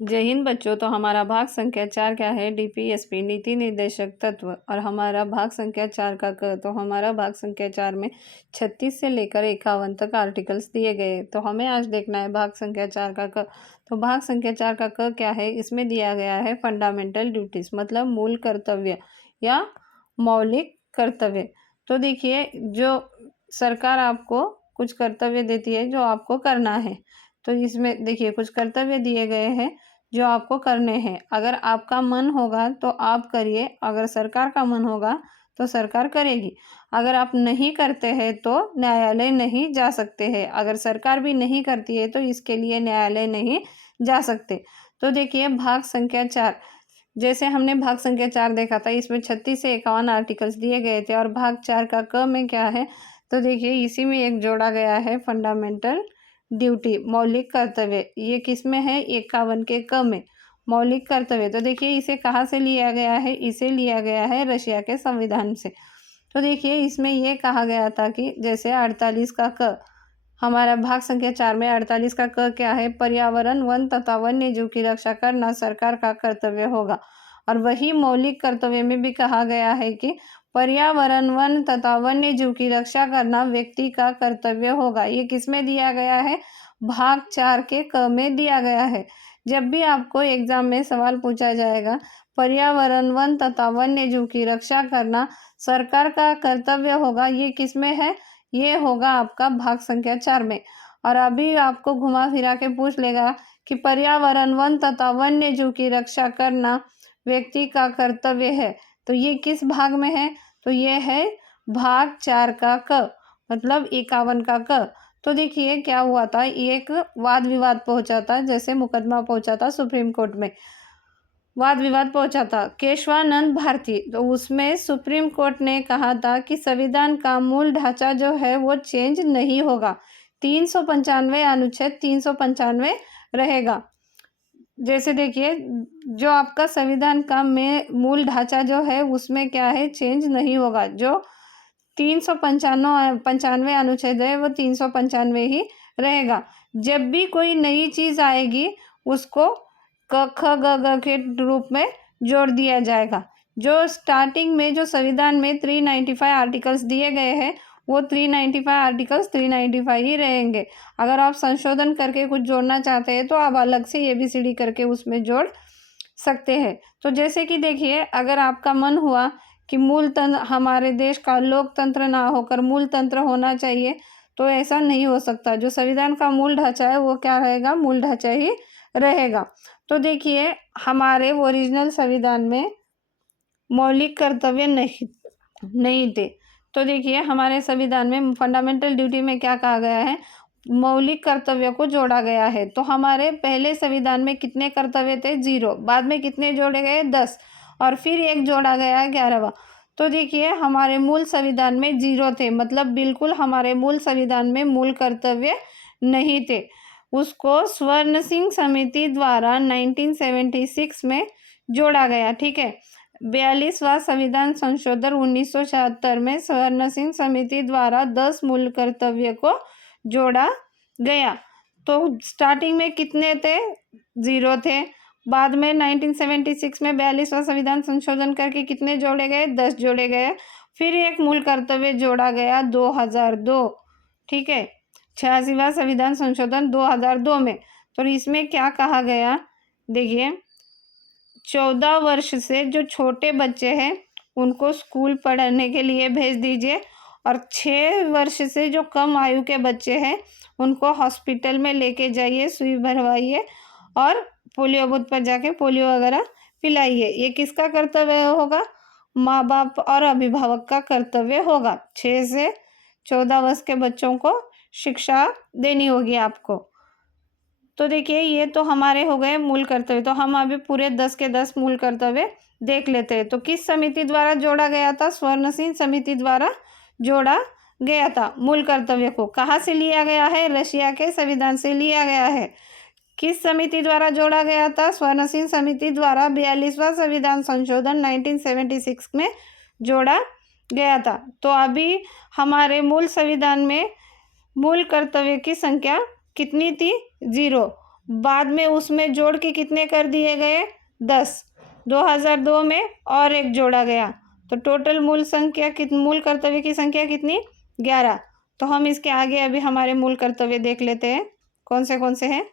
जय हिंद बच्चों। तो हमारा भाग संख्या 4 क्या है? डीपीएसपी नीति निर्देशक तत्व। और हमारा भाग संख्या 4 का क। तो हमारा भाग संख्या 4 में 36 से लेकर 51 तक आर्टिकल्स दिए गए। तो हमें आज देखना है भाग संख्या 4 का क। तो भाग संख्या 4 का क क्या है? इसमें दिया गया है फंडामेंटल ड्यूटीज, मतलब मूल कर्तव्य या मौलिक कर्तव्य। तो देखिए, जो सरकार आपको कुछ कर्तव्य देती है जो आपको करना है। तो इसमें देखिए कुछ कर्तव्य दिए गए हैं जो आपको करने हैं। अगर आपका मन होगा तो आप करिए, अगर सरकार का मन होगा तो सरकार करेगी। अगर आप नहीं करते हैं तो न्यायालय नहीं जा सकते हैं। अगर सरकार भी नहीं करती है तो इसके लिए न्यायालय नहीं जा सकते। तो देखिए भाग संख्या 4, जैसे हमने भाग संख्या 4 देखा था, इसमें 36 से 51 आर्टिकल्स दिए गए थे। और भाग 4 का क में क्या है? तो देखिए इसी में एक जोड़ा गया है फंडामेंटल ड्यूटी, मौलिक कर्तव्य। ये किस में है? 51 के क में, मौलिक कर्तव्य। तो देखिए इसे कहाँ से लिया गया है? इसे लिया गया है रशिया के संविधान से। तो देखिए इसमें ये कहा गया था कि जैसे 48 का क, हमारा भाग संख्या 4 में 48 का क क्या है? पर्यावरण, वन तथा वन्य जीव की रक्षा करना सरकार का कर्तव्य होगा। और वही मौलिक कर्तव्य में भी कहा गया है कि पर्यावरण, वन तथा वन्य जीव की रक्षा करना व्यक्ति का कर्तव्य होगा। ये किसमें दिया गया है? भाग 4 के क में दिया गया है। जब भी आपको एग्जाम में सवाल पूछा जाएगा पर्यावरण, वन तथा वन्य जीव की रक्षा करना सरकार का कर्तव्य होगा, ये किसमें है? ये होगा आपका भाग संख्या 4 में। और अभी आपको घुमा फिरा के पूछ लेगा कि पर्यावरण, वन तथा वन्य जीव की रक्षा करना व्यक्ति का कर्तव्य है, तो ये किस भाग में है? तो ये है भाग 4 का क, मतलब 51 का क। तो देखिए क्या हुआ था, एक वाद विवाद पहुंचा था, जैसे मुकदमा पहुंचा था सुप्रीम कोर्ट में, वाद विवाद पहुंचा था केशवानंद भारती। तो उसमें सुप्रीम कोर्ट ने कहा था कि संविधान का मूल ढांचा जो है वो चेंज नहीं होगा, 395 अनुच्छेद 395 रहेगा। जैसे देखिए जो आपका संविधान का में मूल ढांचा जो है उसमें क्या है? चेंज नहीं होगा। जो 395 अनुच्छेद है वो 395 ही रहेगा। जब भी कोई नई चीज आएगी उसको क ख ग घ के रूप में जोड़ दिया जाएगा। जो स्टार्टिंग में जो संविधान में 395 आर्टिकल्स दिए गए हैं वो 395 आर्टिकल्स 395 ही रहेंगे। अगर आप संशोधन करके कुछ जोड़ना चाहते हैं तो आप अलग से ABCD करके उसमें जोड़ सकते हैं। तो जैसे कि देखिए, अगर आपका मन हुआ कि मूल तंत्र, हमारे देश का लोकतंत्र ना होकर मूल तंत्र होना चाहिए, तो ऐसा नहीं हो सकता। जो संविधान का मूल ढांचा है वो क्या रहेगा? मूल ढांचा ही रहेगा। तो देखिए हमारे ओरिजिनल संविधान में मौलिक कर्तव्य नहीं थे। तो देखिए हमारे संविधान में फंडामेंटल ड्यूटी में क्या कहा गया है? मौलिक कर्तव्य को जोड़ा गया है। तो हमारे पहले संविधान में कितने कर्तव्य थे? 0। बाद में कितने जोड़े गए? 10। और फिर एक जोड़ा गया 11वां। तो देखिए हमारे मूल संविधान में 0 थे, मतलब बिल्कुल हमारे मूल संविधान में मूल कर्तव्य नहीं थे। उसको स्वर्ण सिंह समिति द्वारा 1976 में जोड़ा गया। ठीक है, 42वां संविधान संशोधन 1976 में स्वर्ण सिंह समिति द्वारा 10 मूल कर्तव्य को जोड़ा गया। तो स्टार्टिंग में कितने थे? 0 थे। बाद में 1976 में 42वां संविधान संशोधन करके कितने जोड़े गए? 10 जोड़े गए। फिर एक मूल कर्तव्य जोड़ा गया 2002। ठीक है, 86वां संविधान संशोधन 2002 में। तो इसमें क्या कहा गया? देखिए 14 वर्ष से जो छोटे बच्चे हैं उनको स्कूल पढ़ने के लिए भेज दीजिए, और 6 वर्ष से जो कम आयु के बच्चे हैं उनको हॉस्पिटल में लेके जाइए, सुई भरवाइए और पोलियो बूथ पर जाके पोलियो वगैरह पिलाइए। ये किसका कर्तव्य होगा? माँ बाप और अभिभावक का कर्तव्य होगा। 6 से 14 वर्ष के बच्चों को शिक्षा देनी होगी आपको। तो देखिए ये तो हमारे हो गए मूल कर्तव्य। तो हम अभी पूरे 10 के 10 मूल कर्तव्य देख लेते हैं। तो किस समिति द्वारा जोड़ा गया था? स्वर्ण सिंह समिति द्वारा जोड़ा गया था मूल कर्तव्य को। कहाँ से लिया गया है? रशिया के संविधान से लिया गया है। किस समिति द्वारा जोड़ा गया था? स्वर्ण सिंह समिति द्वारा 42वां संविधान संशोधन 1976 में जोड़ा गया था। तो अभी हमारे मूल संविधान में मूल कर्तव्य की संख्या कितनी थी? 0। बाद में उसमें जोड़ के कितने कर दिए गए? 10। 2002 में और एक जोड़ा गया, तो टोटल मूल कर्तव्य की संख्या कितनी? 11। तो हम इसके आगे अभी हमारे मूल कर्तव्य देख लेते हैं कौन से हैं।